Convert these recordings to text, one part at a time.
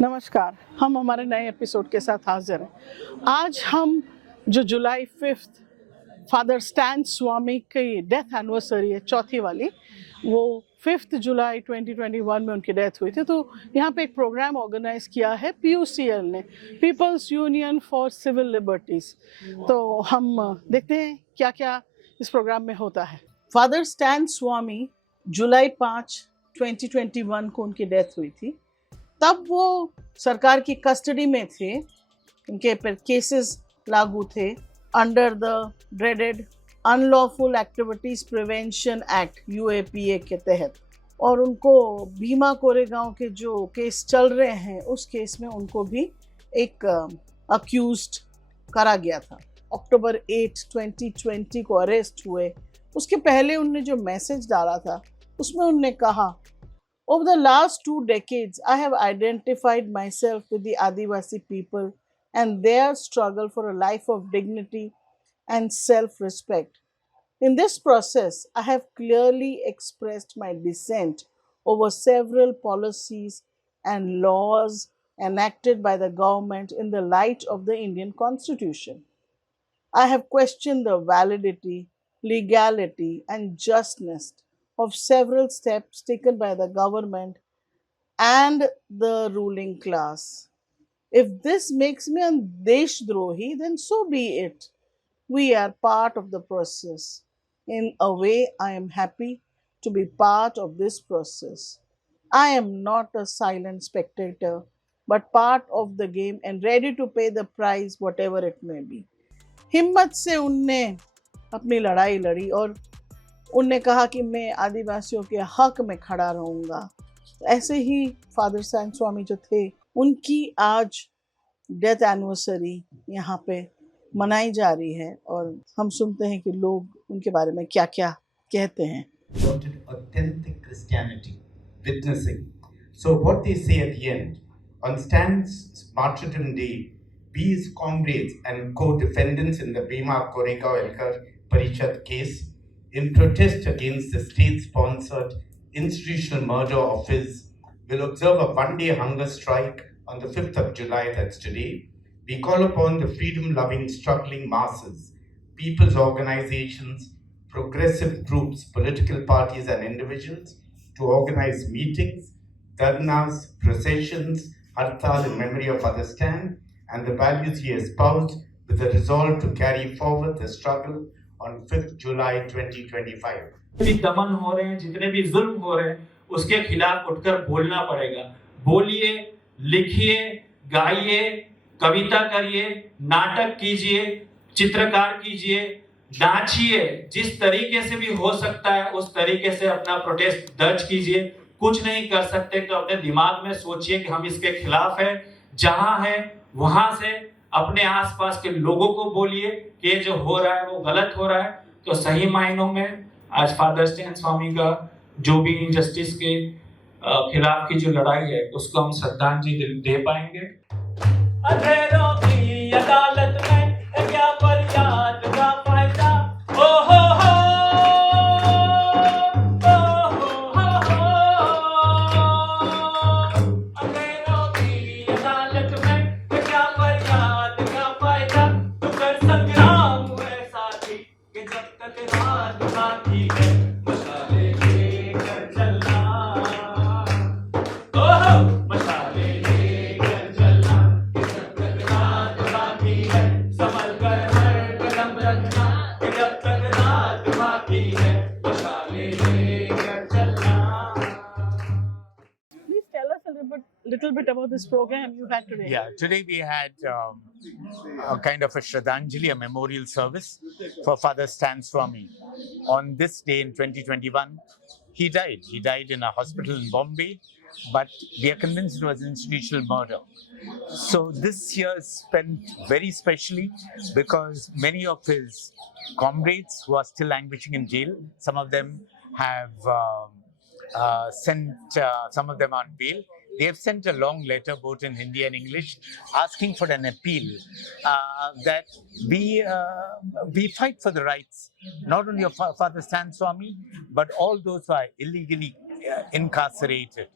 नमस्कार, हम हमारे नए एपिसोड के साथ हाजिर हैं। आज हम जो जुलाई 5 फादर स्टैन स्वामी की डेथ एनिवर्सरी है, चौथी वाली, वो 5 जुलाई 2021 में उनकी डेथ हुई थी। तो यहाँ पे एक प्रोग्राम ऑर्गेनाइज किया है PUCL ने, People's Union for Civil Liberties. तो हम देखते हैं क्या क्या इस प्रोग्राम में होता है। फादर स्टैन स्वामी जुलाई 5, 2021 को उनकी डेथ हुई थी। तब वो सरकार की कस्टडी में थे, उनके पर केसेस लागू थे under the dreaded unlawful activities prevention act UAPA के तहत, और उनको भीमा कोरेगांव के जो केस चल रहे हैं उस केस में उनको भी एक अक्यूज्ड करा गया था। अक्टूबर 8, 2020 को अरेस्ट हुए। उसके पहले उनने जो मैसेज डाला था उसमें उनने कहा, over the last 2 decades, I have identified myself with the Adivasi people and their struggle for a life of dignity and self-respect. In this process, I have clearly expressed my dissent over several policies and laws enacted by the government in the light of the Indian Constitution. I have questioned the validity, legality, and justness of several steps taken by the government and the ruling class. If this makes me a Deshdrohi, then so be it. We are part of the process. In a way, I am happy to be part of this process. I am not a silent spectator, but part of the game and ready to pay the price, whatever it may be. हिम्मत से उनने अपनी लड़ाई लड़ी और उनने कहा कि मैं आदिवासियों के हक में खड़ा रहूँगा। ऐसे ही फादर स्टैन स्वामी जो थे, उनकी आज डेथ एनिवर्सरी यहाँ पे मनाई जा रही है और हम सुनते हैं कि लोग उनके बारे में क्या क्या कहते हैं। Authentic Christianity, witnessing. So what they say at the end, on Stan's martyrdom day, we as comrades and co-defendants in the Bhima Koregaon Elkar Parishad case, in protest against the state-sponsored institutional murder of his, will observe a one-day hunger strike on the 5th of July, that's today. We call upon the freedom-loving, struggling masses, people's organizations, progressive groups, political parties and individuals to organize meetings, dharnas, processions, hartal in memory of Father Stan and the values he espoused with the resolve to carry forward the struggle on 5th July 2025. भी दमन हो रहे हैं, जितने भी जुल्म हो रहे हैं, उसके खिलाफ उठकर बोलना पड़ेगा। बोलिए, लिखिए, गाइए, कविता करिए, नाटक कीजिए, चित्रकार कीजिए, नाचिए, जिस तरीके से भी हो सकता है उस तरीके से अपना प्रोटेस्ट दर्ज कीजिए। कुछ नहीं कर सकते तो अपने दिमाग में सोचिए कि हम इसके खिलाफ है। जहां है वहां से अपने आसपास के लोगों को बोलिए कि जो हो रहा है वो गलत हो रहा है। तो सही मायनों में आज फादर स्टैन स्वामी का जो भी इनजस्टिस के खिलाफ की जो लड़ाई है उसको हम श्रद्धांजलि दे पाएंगे। अंधेरों की अदालत में क्या फरियाद का फायदा, ओ हो हो, अंधेरों की अदालत में क्या फरियाद का फायदा, तू कर संग्राम है साथी कि जब तक रात बाकी है मशाले लेकर चलना, ओ हो मशाले लेकर चलना कि जब तक रात बाकी है, संभल कर हर कदम रखना कि जब तक रात बाकी है मशाले लेकर चलना। Please tell us a little bit about this program you had today. Yeah, today we had a kind of a Shraddhanjali, a memorial service for Father Stan Swami. On this day in 2021, he died. He died in a hospital in Bombay, but we are convinced it was institutional murder. So this year is spent very specially because many of his comrades who are still languishing in jail, some of them have some of them on bail. They have sent a long letter, both in Hindi and English, asking for an appeal that we fight for the rights, not only of Father Stan Swami, but all those who are illegally incarcerated.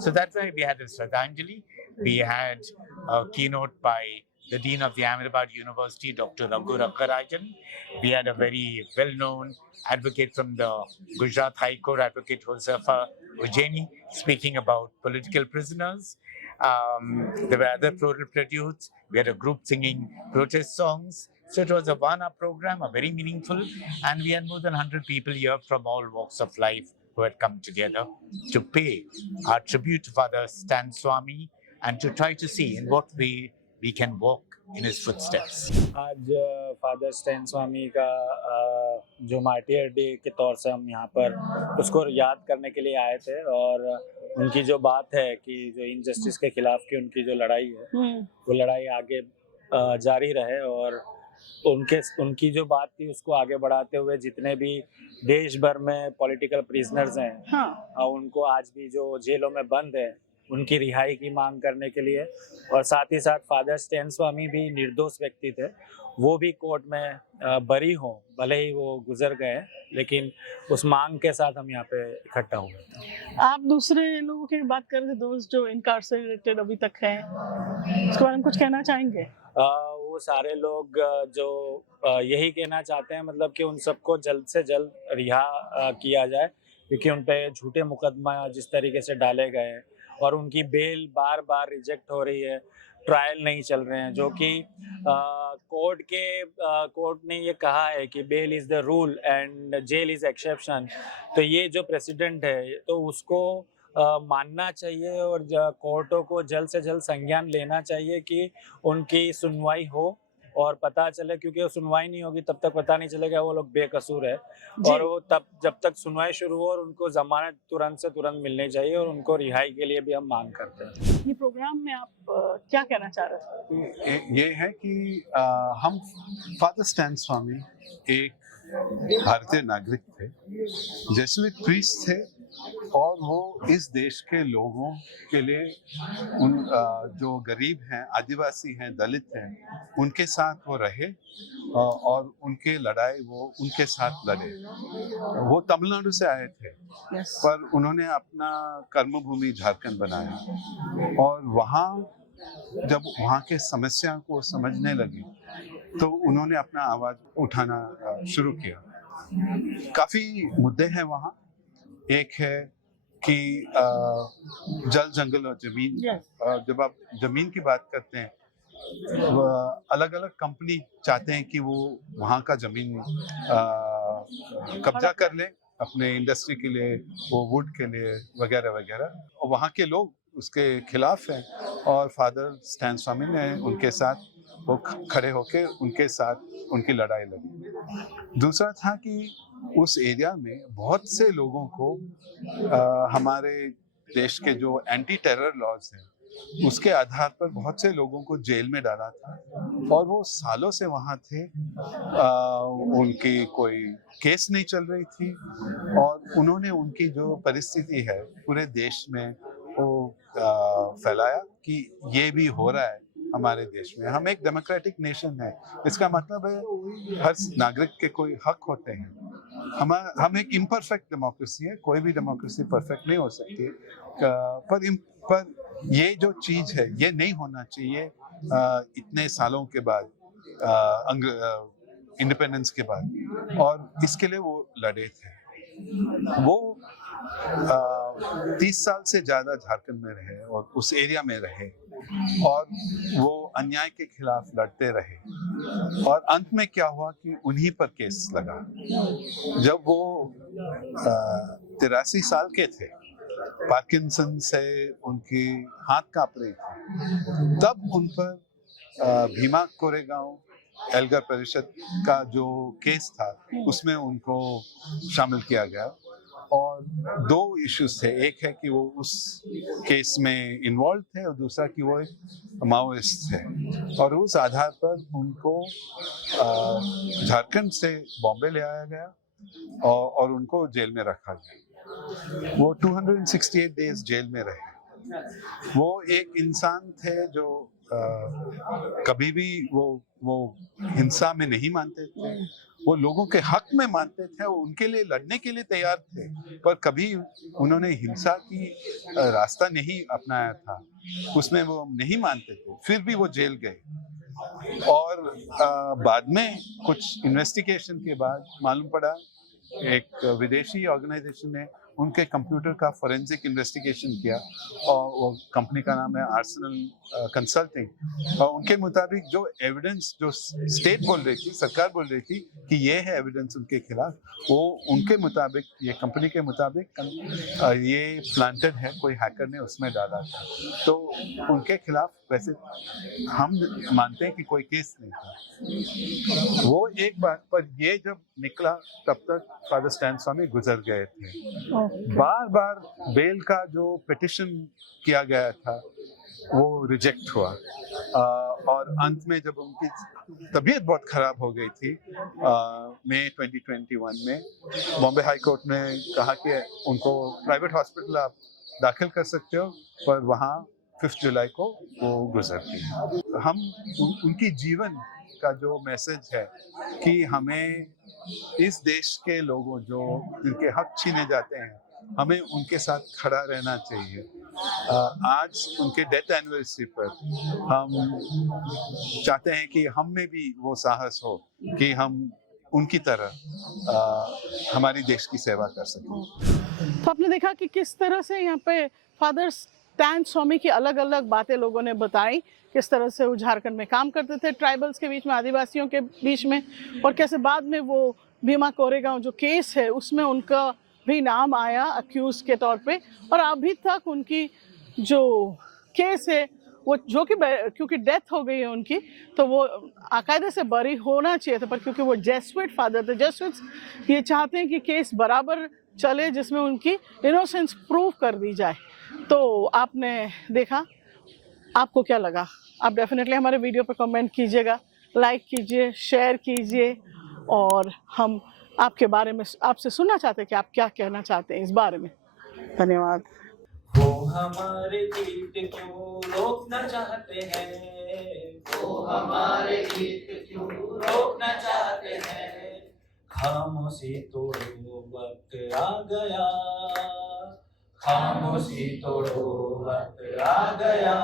So that's why we had a Shraddhanjali. We had a keynote by the Dean of the Ahmedabad University, Dr. Raghu Ragharajan. We had a very well-known advocate from the Gujarat High Court, Advocate Josefa Ujeni, speaking about political prisoners. There were other floral preludes. We had a group singing protest songs. So it was a one-hour program, a very meaningful, and we had more than 100 people here from all walks of life who had come together to pay our tribute to Father Stan Swami and to try to see in what way we can walk in his footsteps. आज father Stan स्वामी का जो martyr day के तौर से हम यहाँ पर उसको याद करने के लिए आए थे, और उनकी जो बात है कि जो इनजस्टिस के खिलाफ की उनकी जो लड़ाई है वो लड़ाई आगे जारी रहे, और उनकी जो बात थी उसको आगे बढ़ाते हुए जितने भी देश भर में पॉलिटिकल प्रिजनर्स हैं, हाँ। उनको आज भी जो जेलों में बंद है उनकी रिहाई की मांग करने के लिए, और साथ ही साथ फादर स्टैन स्वामी भी निर्दोष व्यक्ति थे, वो भी कोर्ट में बरी हों, भले ही वो गुजर गए, लेकिन उस मांग के साथ हम यहाँ पे इकट्ठा हुए। आप दूसरे लोगों की बात कर रहे थे, दोस्त जो इनकार्सरेटेड अभी तक हैं, उसके बारे में कुछ कहना चाहेंगे? वो सारे लोग जो यही कहना चाहते हैं, मतलब कि उन सबको जल्द से जल्द रिहा किया जाए, क्योंकि उन पे झूठे मुकदमा जिस तरीके से डाले गए हैं और उनकी बेल बार बार रिजेक्ट हो रही है, ट्रायल नहीं चल रहे हैं, जो कि कोर्ट ने ये कहा है कि bail is the rule and jail is exception. तो ये जो प्रेसिडेंट है तो उसको मानना चाहिए, और कोर्टों को जल्द से जल्द संज्ञान लेना चाहिए कि उनकी सुनवाई हो और पता चले, क्योंकि वो सुनवाई नहीं होगी तब तक पता नहीं चलेगा वो लोग बेकसूर है, और वो तब जब तक सुनवाई शुरू हो और उनको जमानत तुरंत से तुरंत मिलनी चाहिए, और उनको रिहाई के लिए भी हम मांग करते हैं। ये प्रोग्राम में आप क्या कहना चाह रहे थे? ये है कि हम फादर स्टैन स्वामी एक भारतीय नागरिक थे, जेसुइट प्रीस्ट थे, और वो इस देश के लोगों के लिए उन जो गरीब हैं, आदिवासी हैं, दलित हैं, उनके साथ वो रहे और उनके लड़ाई वो उनके साथ लड़े। वो तमिलनाडु से आए थे, पर उन्होंने अपना कर्मभूमि झारखंड बनाया, और वहाँ जब वहाँ के समस्या को समझने लगे तो उन्होंने अपना आवाज उठाना शुरू किया। काफी मुद्दे हैं वहाँ। एक है कि जल, जंगल और जमीन। जब आप जमीन की बात करते हैं, अलग अलग कंपनी चाहते हैं कि वो वहाँ का जमीन कब्जा कर ले अपने इंडस्ट्री के लिए, वो वुड के लिए वगैरह वगैरह, और वहाँ के लोग उसके खिलाफ हैं, और फादर स्टैन स्वामी ने उनके साथ वो खड़े होके उनके साथ उनकी लड़ाई लड़ी। दूसरा था कि उस एरिया में बहुत से लोगों को हमारे देश के जो एंटी टेरर लॉज हैं उसके आधार पर बहुत से लोगों को जेल में डाला था, और वो सालों से वहाँ थे। उनकी कोई केस नहीं चल रही थी, और उन्होंने उनकी जो परिस्थिति है पूरे देश में वो फैलाया कि ये भी हो रहा है हमारे देश में। हम एक डेमोक्रेटिक नेशन है, इसका मतलब है हर नागरिक के कोई हक होते हैं। हम एक इम्परफेक्ट डेमोक्रेसी है, कोई भी डेमोक्रेसी परफेक्ट नहीं हो सकती है, पर ये जो चीज है ये नहीं होना चाहिए। इतने सालों के बाद, इंडिपेंडेंस के बाद, और इसके लिए वो लड़े थे। वो 30 साल से ज्यादा झारखंड में रहे और उस एरिया में रहे, और वो अन्याय के खिलाफ लड़ते रहे, और अंत में क्या हुआ कि उन्हीं पर केस लगा। जब वो 83 साल के थे, पार्किंसन से उनकी हाथ कांप रही थी, तब उन पर भीमा कोरेगांव एल्गार परिषद का जो केस था उसमें उनको शामिल किया गया, और 2 इश्यूज थे। एक है कि वो उस केस में इन्वॉल्व थे, और दूसरा कि वो एक माओइस्ट थे, और उस आधार पर उनको झारखंड से बॉम्बे ले आया गया और उनको जेल में रखा गया। वो 268 डेज जेल में रहे। वो एक इंसान थे जो कभी भी वो हिंसा में नहीं मानते थे। वो लोगों के हक में मानते थे, वो उनके लिए लड़ने के लिए तैयार थे, पर कभी उन्होंने हिंसा की रास्ता नहीं अपनाया था, उसमें वो नहीं मानते थे, फिर भी वो जेल गए। और बाद में कुछ इन्वेस्टिगेशन के बाद मालूम पड़ा, एक विदेशी ऑर्गेनाइजेशन ने उनके कंप्यूटर का फोरेंसिक इन्वेस्टिगेशन किया और वो कंपनी का नाम है आर्सेनल कंसल्टिंग, और उनके मुताबिक जो एविडेंस जो स्टेट बोल रही थी, सरकार बोल रही थी कि ये है एविडेंस उनके खिलाफ, वो उनके मुताबिक, ये कंपनी के मुताबिक ये प्लांटेड है, कोई हैकर ने उसमें डाला था। तो उनके खिलाफ वैसे हम मानते हैं कि कोई केस नहीं था। वो एक बात, पर ये जब निकला तब तक फादर स्टैन स्वामी गुजर गए थे। बार बार बेल का जो पिटिशन किया गया था वो रिजेक्ट हुआ, और अंत में जब उनकी तबीयत बहुत खराब हो गई थी मई 2021 में, बॉम्बे हाई कोर्ट ने कहा कि उनको प्राइवेट हॉस्पिटल आप दाखिल कर सकते हो, पर वहाँ 5 जुलाई को वो गुजर गई। हम उनकी जीवन का जो मैसेज है कि हमें इस देश के लोगों जो जिनके हक छीने जाते हैं, हमें उनके साथ खड़ा रहना चाहिए। आज उनके डेथ एनिवर्सरी पर हम चाहते हैं कि हम में भी वो साहस हो कि हम उनकी तरह हमारी देश की सेवा कर सकें। तो आपने देखा कि किस तरह से यहाँ पे फादर स्टैन स्वामी की अलग अलग बातें लोगों ने बताई, किस तरह से वो झारखंड में काम करते थे, ट्राइबल्स के बीच में, आदिवासियों के बीच में, और कैसे बाद में वो भीमा कोरेगांव जो केस है उसमें उनका भी नाम आया अक्यूज के तौर पे, और अभी तक उनकी जो केस है वो जो कि क्योंकि डेथ हो गई है उनकी, तो वो कायदे से बरी होना चाहिए था, पर क्योंकि वो जेसुइट फादर थे, जेसुइट्स ये चाहते हैं कि केस बराबर चले जिसमें उनकी इनोसेंस प्रूव कर दी जाए। तो आपने देखा, आपको क्या लगा? आप डेफिनेटली हमारे वीडियो पर कमेंट कीजिएगा, लाइक कीजिए, शेयर कीजिए, और हम आपके बारे में आपसे सुनना चाहते हैं कि आप क्या कहना चाहते हैं इस बारे में। धन्यवाद। वो हमारे गीत क्यों रोकना चाहते हैं, वो हमारे गीत क्यों रोकना चाहते हैं, खामोशी तोड़ो वक्त आ गया, खामोशी तोड़ो वक्त आ गया।